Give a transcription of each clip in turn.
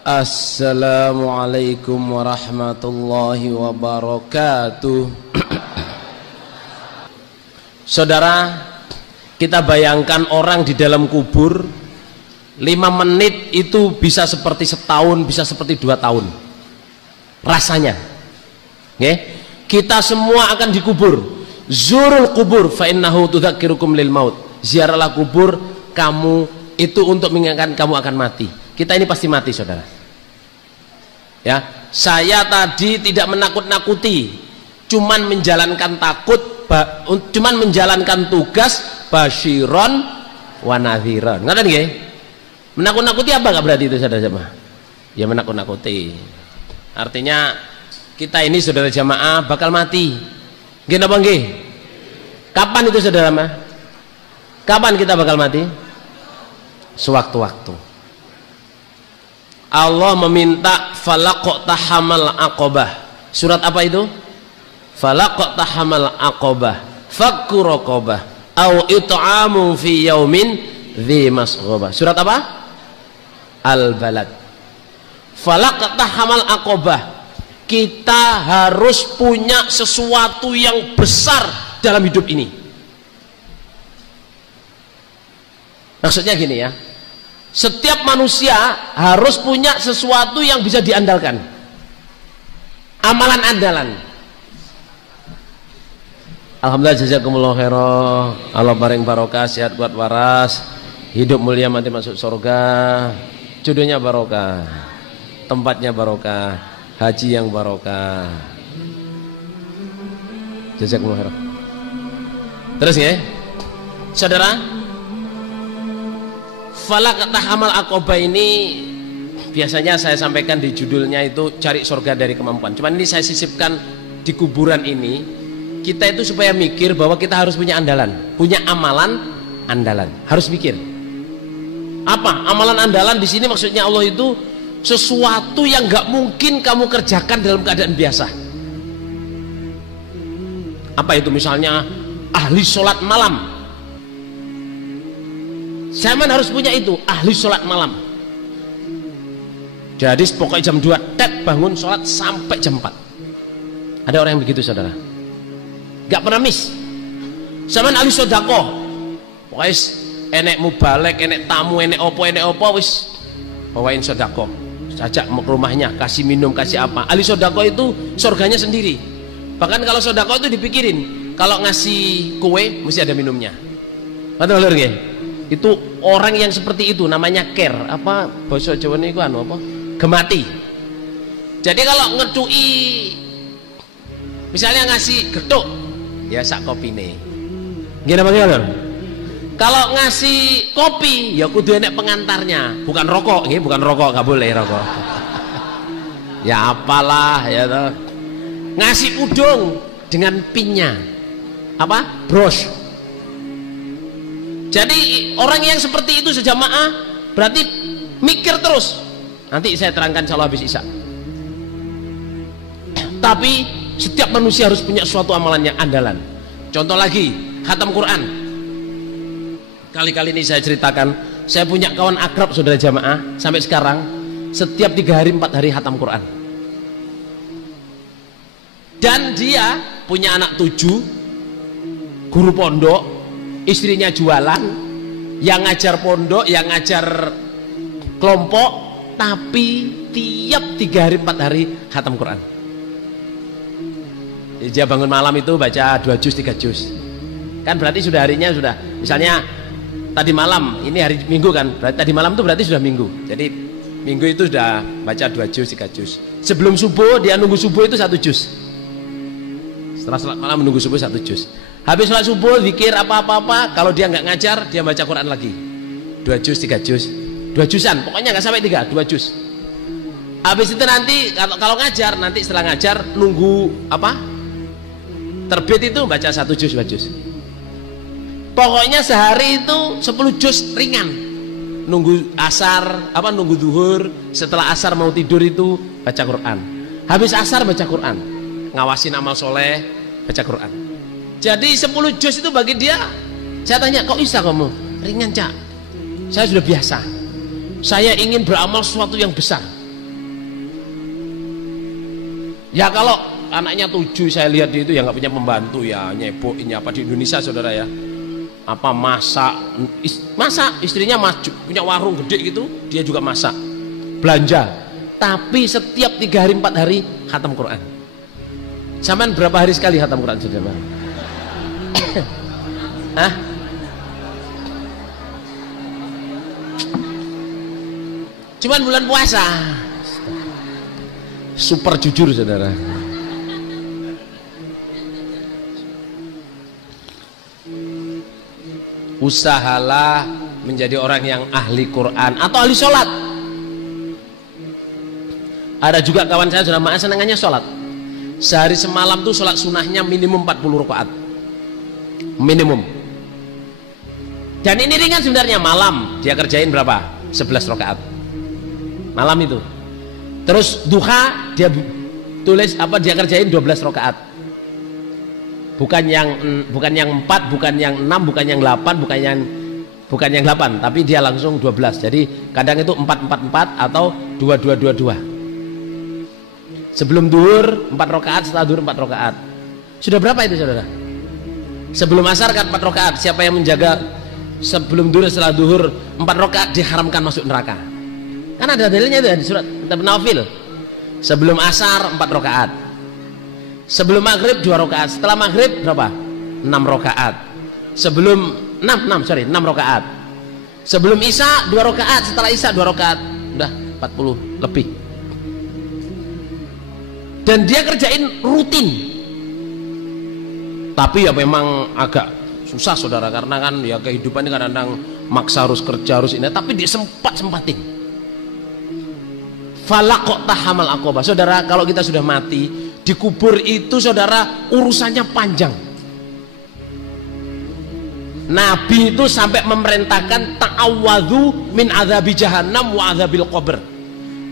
Assalamualaikum warahmatullahi wabarakatuh. Saudara, kita bayangkan orang di dalam kubur 5 menit itu bisa seperti setahun, bisa seperti 2 tahun rasanya. Kita semua akan dikubur. Zurul kubur fa innahu tudzakirukum lil maut. Ziarahlah kubur, kamu itu untuk mengingatkan kamu akan mati. Kita ini pasti mati, saudara. Ya, saya tadi tidak menakut-nakuti, cuman menjalankan cuman menjalankan tugas basyiron wa nadhiron. Ngerti nggih? Menakut-nakuti apa enggak berarti itu, saudara jemaah? Ya menakut-nakuti. Artinya kita ini, saudara jamaah, bakal mati. Nggih napa nggih? Kapan itu, saudara jamaah? Kapan kita bakal mati? Sewaktu-waktu. Allah meminta falaqtahamal aqabah. Surat apa itu? Falaqtahamal aqabah fakku raqabah au it'amu fi yaumin dzi masghabah. Surat apa? Al-Balad. Falaqtahamal aqabah. Kita harus punya sesuatu yang besar dalam hidup ini. Maksudnya gini ya, setiap manusia harus punya sesuatu yang bisa diandalkan, amalan andalan. Alhamdulillah, jazakumullah khairan. Allah paring barokah, sehat kuat waras, hidup mulia mati masuk surga, jodohnya barokah, tempatnya barokah, haji yang barokah. Jazakumullah khairan. Terus ya, saudara, falaqtahamal aqabah ini biasanya saya sampaikan di judulnya itu cari surga dari kemampuan. Cuman ini saya sisipkan di kuburan ini, kita itu supaya mikir bahwa kita harus punya andalan, punya amalan andalan. Harus mikir. Apa amalan andalan di sini? Maksudnya Allah itu sesuatu yang nggak mungkin kamu kerjakan dalam keadaan biasa. Apa itu? Misalnya ahli sholat malam. Zaman harus punya itu, ahli sholat malam. Jadi pokoknya jam 2 tet bangun sholat sampai jam 4. Ada orang yang begitu, saudara, gak pernah miss. Zaman ahli sodako, pokoknya enek mubalek, enek tamu, enek opo wis bawain sodako, ajak ke rumahnya, kasih minum, kasih apa. Ahli sodako itu surganya sendiri. Bahkan kalau sodako itu dipikirin, kalau ngasih kue mesti ada minumnya. Betul nggih? Itu orang yang seperti itu namanya care. Apa bahasa Jawa niku anu apa? Gemati. Jadi kalau ngedui, misalnya ngasih getuk, ya sak kopine. Nggih napa nggih? Kalau ngasih kopi, ya kudu enek pengantarnya, bukan rokok, nggih, bukan rokok, enggak boleh rokok. Ya apalah ya toh. Ngasih udung dengan pinnya. Apa? Bros. Jadi orang yang seperti itu sejamaah berarti mikir terus. Nanti saya terangkan insyaallah habis Isya. Tapi setiap manusia harus punya suatu amalan yang andalan. Contoh lagi, khatam Quran. Kali-kali ini saya ceritakan, saya punya kawan akrab, saudara jamaah, sampai sekarang setiap 3 hari 4 hari khatam Quran. Dan dia punya anak 7, guru pondok, istrinya jualan, yang ngajar pondok, yang ngajar kelompok, tapi tiap 3 hari 4 hari khatam Quran. Dia bangun malam itu baca 2 juz 3 juz. Kan berarti sudah harinya sudah, misalnya tadi malam, ini hari Minggu kan, berarti tadi malam itu berarti sudah Minggu. Jadi Minggu itu sudah baca 2 juz 3 juz. Sebelum subuh dia nunggu subuh itu 1 juz. Setelah sholat malam menunggu subuh 1 juz. Habis sholat subuh zikir apa-apa, kalau dia nggak ngajar dia baca Quran lagi 2 juz 3 juz, 2 juzan, pokoknya nggak sampai 3, 2 juz. Habis itu nanti kalau ngajar, nanti setelah ngajar nunggu apa terbit itu baca 1 juz 2 juz. Pokoknya sehari itu 10 juz ringan. Nunggu asar, nunggu zuhur, setelah asar mau tidur itu baca Quran. Habis asar baca Quran, ngawasin amal soleh, baca Quran. Jadi 10 juz itu bagi dia, saya tanya, kok bisa kamu? Ringan, Cak. Saya sudah biasa. Saya ingin beramal sesuatu yang besar. Ya kalau anaknya 7 saya lihat dia itu ya nggak punya pembantu ya, nyebokin apa di Indonesia saudara ya. Apa masak istrinya punya warung gede gitu, dia juga masak, belanja. Tapi setiap 3 hari 4 hari khatam Quran. Sampean berapa hari sekali khatam Quran saudara? Hah? Cuman bulan puasa. Super jujur saudara. Usahalah menjadi orang yang ahli Quran atau ahli sholat. Ada juga kawan saya sudah maaf senangannya sholat. Sehari semalam tuh sholat sunnahnya minimum 40 rakaat. Minimum. Dan ini ringan sebenarnya, malam dia kerjain berapa? 11 rakaat. Malam itu. Terus duha dia tulis apa, dia kerjain 12 rakaat. Bukan yang 4, bukan yang 6, bukan yang 8, bukan yang 8, tapi dia langsung 12. Jadi kadang itu 4-4-4 atau 2-2-2-2. Sebelum duhur 4 rakaat, setelah duhur 4 rakaat. Sudah berapa itu saudara? Sebelum asar kan 4 rakaat. Siapa yang menjaga sebelum duhur setelah duhur 4 rakaat diharamkan masuk neraka. Kan ada dalilnya itu di surat An-Nafil. Sebelum asar 4 rakaat. Sebelum maghrib 2 rakaat. Setelah maghrib berapa? 6 rakaat. Sebelum 6 rakaat. Sebelum isya 2 rakaat. Setelah isya 2 rakaat. Udah 40 lebih. Dan dia kerjain rutin. Tapi ya memang agak susah saudara, karena kan ya kehidupan ini kadang-kadang maksa harus kerja harus ini, tapi dia sempatin. Falaqot tahamal aqobah. Saudara, kalau kita sudah mati dikubur itu saudara urusannya panjang. Nabi itu sampai memerintahkan ta'awwadhu min adzabi jahannam wa adzabil qabr.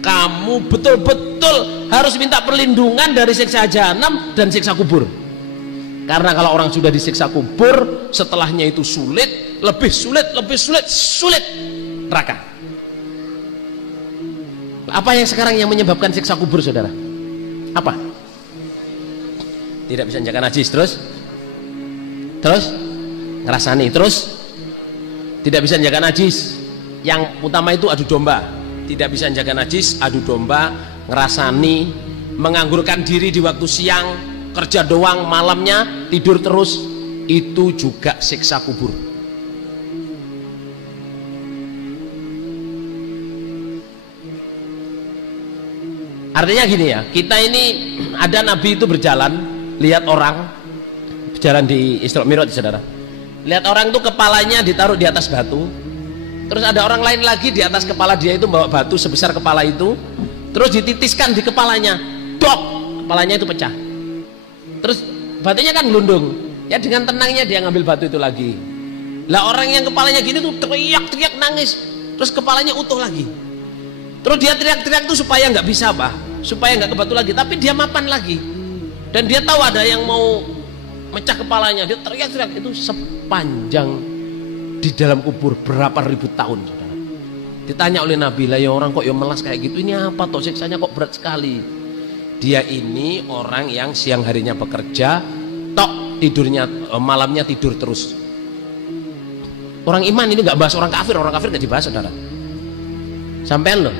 Kamu betul-betul harus minta perlindungan dari siksa jahanam dan siksa kubur. Karena kalau orang sudah disiksa kubur, setelahnya itu sulit, lebih sulit neraka. Apa yang sekarang yang menyebabkan siksa kubur saudara? Apa? Tidak bisa menjaga najis, terus ngerasani, terus tidak bisa menjaga najis. Yang utama itu adu domba. Tidak bisa menjaga najis, adu domba, ngerasani, menganggurkan diri di waktu siang, kerja doang, malamnya tidur terus, itu juga siksa kubur. Artinya gini ya, kita ini ada Nabi itu berjalan, lihat orang berjalan di Isra Mi'raj saudara, lihat orang itu kepalanya ditaruh di atas batu, terus ada orang lain lagi di atas kepala dia itu bawa batu sebesar kepala itu, terus dititiskan di kepalanya, dok, kepalanya itu pecah. Terus batunya kan gelundung, ya dengan tenangnya dia ngambil batu itu lagi. Lah orang yang kepalanya gini tuh teriak-teriak nangis, terus kepalanya utuh lagi. Terus dia teriak-teriak tuh supaya nggak bisa apa, supaya nggak ke batu lagi, tapi dia mapan lagi. Dan dia tahu ada yang mau mecah kepalanya, dia teriak-teriak itu sepanjang di dalam kubur berapa ribu tahun saudara. Ditanya oleh Nabi, lah ya orang kok ya melas kayak gitu, ini apa toh siksanya kok berat sekali? Dia ini orang yang siang harinya bekerja, tok tidurnya malamnya tidur terus. Orang iman ini nggak bahas orang kafir nggak dibahas saudara. Sampean loh,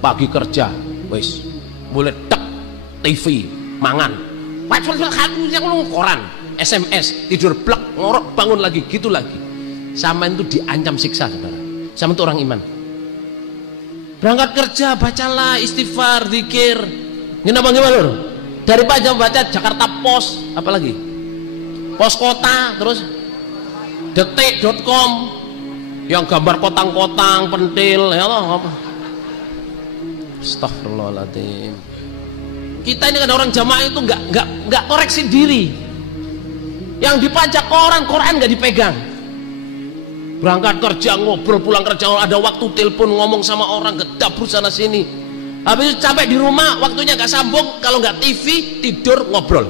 pagi kerja, wes, boleh tek TV, mangan, koran, SMS, tidur plek, ngorok, bangun lagi, gitu lagi. Sampean itu diancam siksa saudara. Sampean itu orang iman. Berangkat kerja, bacalah istighfar, zikir. Gimana lur? Daripada baca Jakarta Post, apalagi Pos Kota, terus detik.com yang gambar kotang-kotang, pentil, ya Allah, apa? Astagfirullahaladzim. Kita ini kan orang jamaah itu nggak koreksi diri. Yang dipajak Quran nggak dipegang. Berangkat kerja ngobrol, pulang kerja ada waktu telepon ngomong sama orang, gedabru sana sini. Habis itu capek di rumah, waktunya gak sambung, kalau nggak TV, tidur, ngobrol.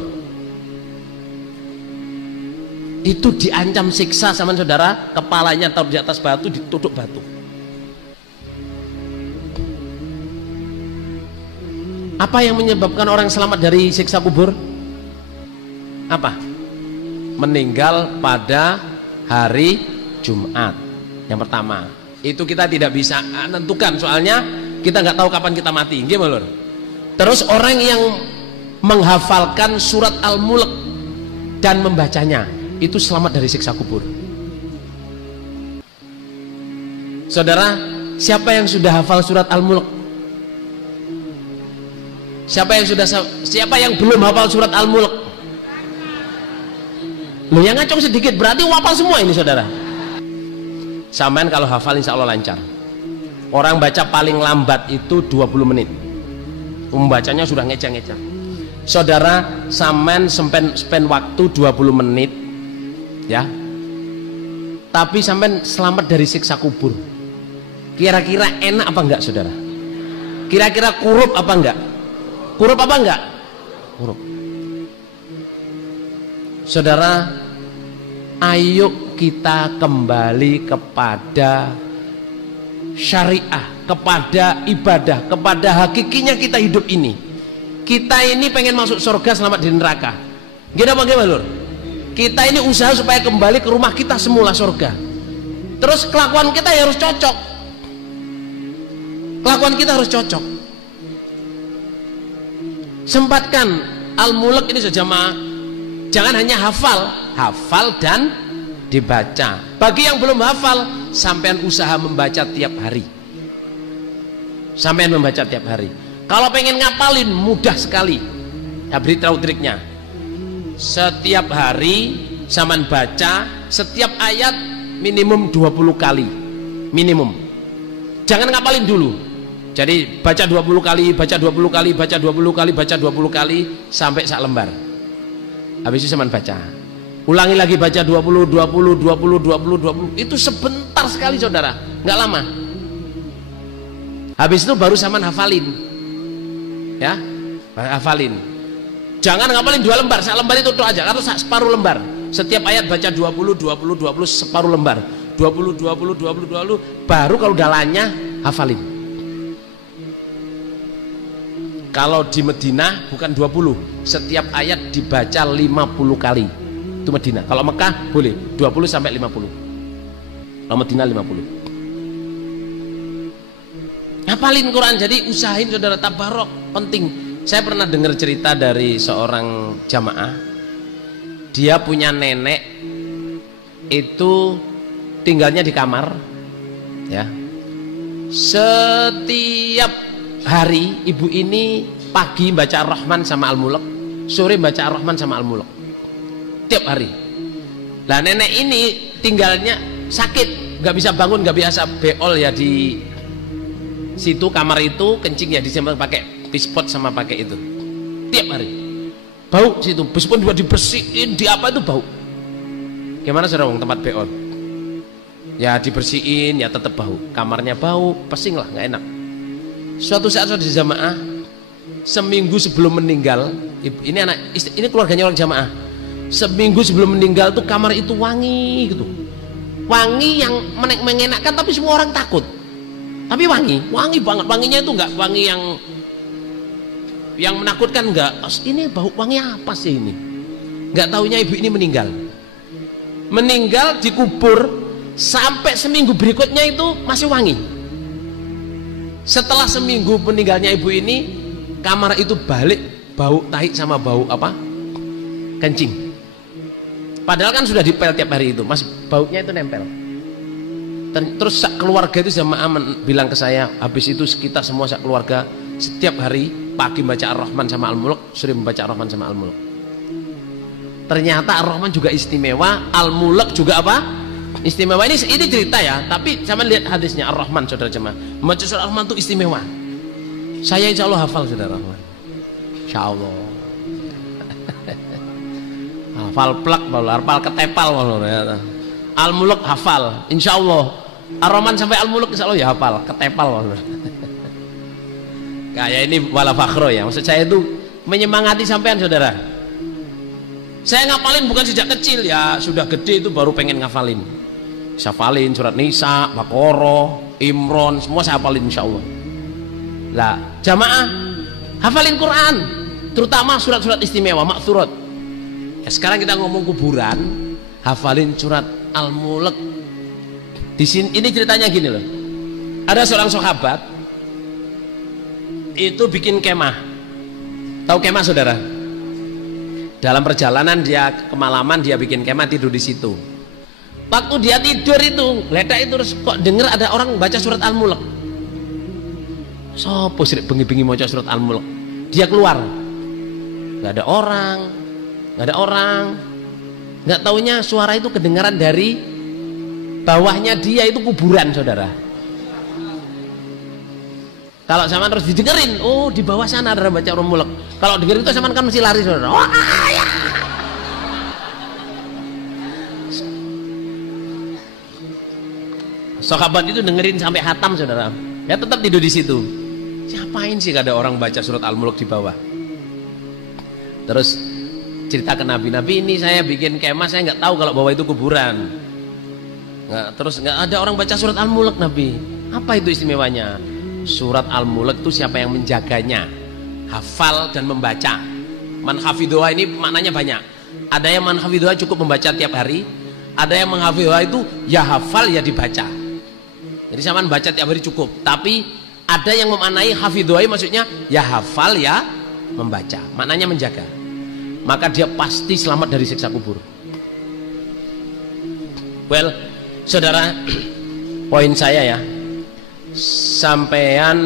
Itu diancam siksa sama saudara, kepalanya taruh di atas batu, ditutup batu. Apa yang menyebabkan orang selamat dari siksa kubur? Apa? Meninggal pada hari Jumat. Yang pertama, itu kita tidak bisa menentukan, soalnya kita nggak tahu kapan kita mati. Gimana, Lur? Terus orang yang menghafalkan surat Al-Mulk dan membacanya, itu selamat dari siksa kubur. Saudara, siapa yang sudah hafal surat Al-Mulk? Siapa yang belum hafal surat Al-Mulk? Loh, yang ngacung sedikit, berarti hafal semua ini, saudara. Sampean kalau hafal insya Allah lancar. Orang baca paling lambat itu 20 menit. Membacanya sudah ngejar-ngejar. Saudara, sampean spend waktu 20 menit ya. Tapi sampean selamat dari siksa kubur. Kira-kira enak apa enggak, saudara? Kira-kira kurup apa enggak? Kurup apa enggak? Kurup. Saudara, ayo kita kembali kepada syariah, kepada ibadah, kepada hakikinya kita hidup ini. Kita ini pengen masuk surga, selamat di neraka. Gimana, Lur? Kita ini usaha supaya kembali ke rumah kita semula, surga. Terus kelakuan kita harus cocok. Kelakuan kita harus cocok. Sempatkan Al-Mulk ini sejamaah. Jangan hanya hafal dan dibaca. Bagi yang belum hafal, sampean usaha membaca tiap hari. Sampean membaca tiap hari. Kalau pengen ngapalin, mudah sekali. Ya, beritahu triknya. Setiap hari sampean baca setiap ayat minimum 20 kali. Minimum. Jangan ngapalin dulu. Jadi baca 20 kali, baca 20 kali, baca 20 kali, baca 20 kali sampai sak lembar. Habis itu sampean baca. Ulangi lagi baca 20, 20, 20, 20, 20. Itu sebentar sekali, saudara, nggak lama. Habis itu baru sampean hafalin. Ya, hafalin. Jangan ngapalin 2 lembar, sak lembar itu aja, atau separuh lembar. Setiap ayat baca 20, 20, 20, separuh lembar. 20, 20, 20, 20, baru kalau dalanya hafalin. Kalau di Madinah bukan 20, setiap ayat dibaca 50 kali. Itu Madinah. Kalau Mekah boleh 20 sampai 50. Kalau Madinah 50. Hafalin Quran, jadi usahain, saudara, tabarok, penting. Saya pernah dengar cerita dari seorang jamaah. Dia punya nenek itu tinggalnya di kamar, ya. Setiap hari ibu ini pagi baca Ar-Rahman sama Al-Mulk, sore baca Ar-Rahman sama Al-Mulk, tiap hari. Lah nenek ini tinggalnya sakit, nggak bisa bangun, nggak biasa beol ya di situ, kamar itu kencing ya di sana pakai pispot sama pakai itu, tiap hari bau situ, meskipun juga dibersihin di apa itu bau. Gimana, saudara, tempat beol ya dibersihin ya tetap bau, kamarnya bau, pesing lah, nggak enak. Suatu saat di jamaah, seminggu sebelum meninggal, ini keluarganya orang jamaah, seminggu sebelum meninggal tuh kamar itu wangi gitu, wangi yang mengenakan, tapi semua orang takut. Tapi wangi banget, wanginya itu nggak wangi yang menakutkan, nggak. Ini bau wangi apa sih ini? Nggak taunya ibu ini meninggal dikubur, sampai seminggu berikutnya itu masih wangi. Setelah seminggu meninggalnya ibu ini, kamar itu balik bau tahi sama bau apa? Kencing. Padahal kan sudah dipel tiap hari itu, mas baunya itu nempel. Terus keluarga itu jamaah bilang ke saya, habis itu kita semua keluarga setiap hari pagi baca Ar-Rahman sama Al-Mulk, sore membaca Ar-Rahman sama Al-Mulk. Ternyata Ar-Rahman juga istimewa, Al-Mulk juga apa? Istimewa. Ini cerita ya, tapi sama lihat hadisnya Ar-Rahman, saudara jemaah. Membaca surah Ar-Rahman itu istimewa. Saya insya Allah hafal, saudara Rahman. Insya Allah. Hafal plak, hafal ketepal, Al-Mulk hafal, insya Allah. Ar-Rahman sampai Al-Mulk insya Allah ya hafal, ketepal. Kayak ini wala fakhro ya. Maksud saya itu menyemangati sampean, saudara. Saya ngapalin bukan sejak kecil ya, sudah gede itu baru pengen ngafalin. Saya hafalin surat Nisa, Baqarah, Imran, semua saya hafalin insya Allah. Lah jamaah, hafalin Quran, terutama surat-surat istimewa, maksurat. Ya, sekarang kita ngomong kuburan, hafalin surat Al-Mulk. Di sini ini ceritanya gini loh. Ada seorang sahabat itu bikin kemah. Tahu kemah, saudara? Dalam perjalanan dia kemalaman, dia bikin kemah, tidur di situ. Waktu dia tidur itu, geledak itu terus kok denger ada orang baca surat Al-Mulk. Sopo sih bengi-bengi maca surat Al-Mulk. Dia keluar. Nggak ada orang. Nggak taunya suara itu kedengaran dari bawahnya dia itu kuburan, saudara. Kalau zaman terus didengerin, oh di bawah sana ada baca Al-Mulk. Kalau dengerin itu zaman kan mesti lari, saudara. Oh, ya. Sahabat itu dengerin sampai hatam, saudara. Ya tetap tidur di situ. Siapain sih gak ada orang baca surat Al-Mulk di bawah? Terus cerita ke Nabi ini saya bikin kemah, saya nggak tahu kalau bawah itu kuburan. Terus nggak ada orang baca surat Al-Mulk, Nabi. Apa itu istimewanya? Surat Al-Mulk itu siapa yang menjaganya, hafal dan membaca. Man hafidhoha ini maknanya banyak. Ada yang man hafidhoha cukup membaca tiap hari, ada yang menghafidhoha itu ya hafal ya dibaca. Jadi sama baca tiap hari cukup. Tapi ada yang memaknai hafidhoha maksudnya ya hafal ya membaca, maknanya menjaga. Maka dia pasti selamat dari siksa kubur. Well, saudara, poin saya ya, sampean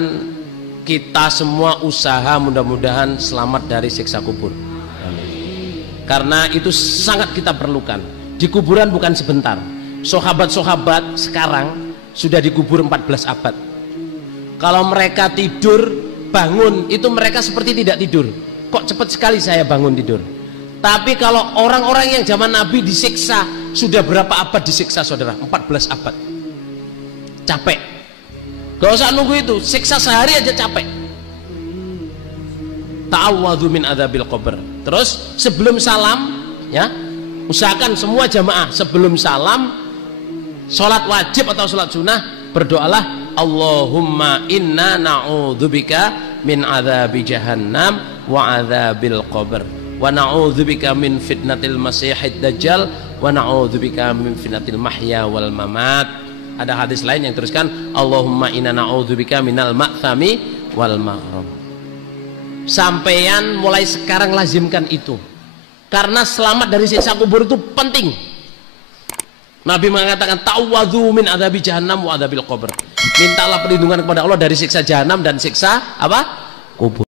kita semua usaha mudah-mudahan selamat dari siksa kubur. Amin. Karena itu sangat kita perlukan. Di kuburan bukan sebentar. Sahabat-sahabat sekarang sudah dikubur 14 abad. Kalau mereka tidur, bangun, itu mereka seperti tidak tidur. Kok cepat sekali saya bangun tidur. Tapi kalau orang-orang yang zaman Nabi disiksa, sudah berapa abad disiksa, saudara? 14 abad. Capek. Gak usah nunggu itu, siksa sehari aja capek. Ta'awwadhu min adzabil qabr. Terus sebelum salam, ya, usahakan semua jamaah sebelum salam, sholat wajib atau sholat sunnah, berdoalah Allahumma inna na'udzubika min adzabi jahannam wa adzabil qabr wa na'udzubika min fitnatil masiihid dajjal wa na'udzubika min fitnatil mahya wal mamat. Ada hadis lain yang teruskan Allahumma inna na'udzubika minal ma'thami wal maghram. Sampeyan mulai sekarang lazimkan itu, karena selamat dari siksa kubur itu penting. Nabi mengatakan ta'awwadhu min adzabi jahannam wa adzabil qabr. Mintalah perlindungan kepada Allah dari siksa jahanam dan siksa apa? Kubur.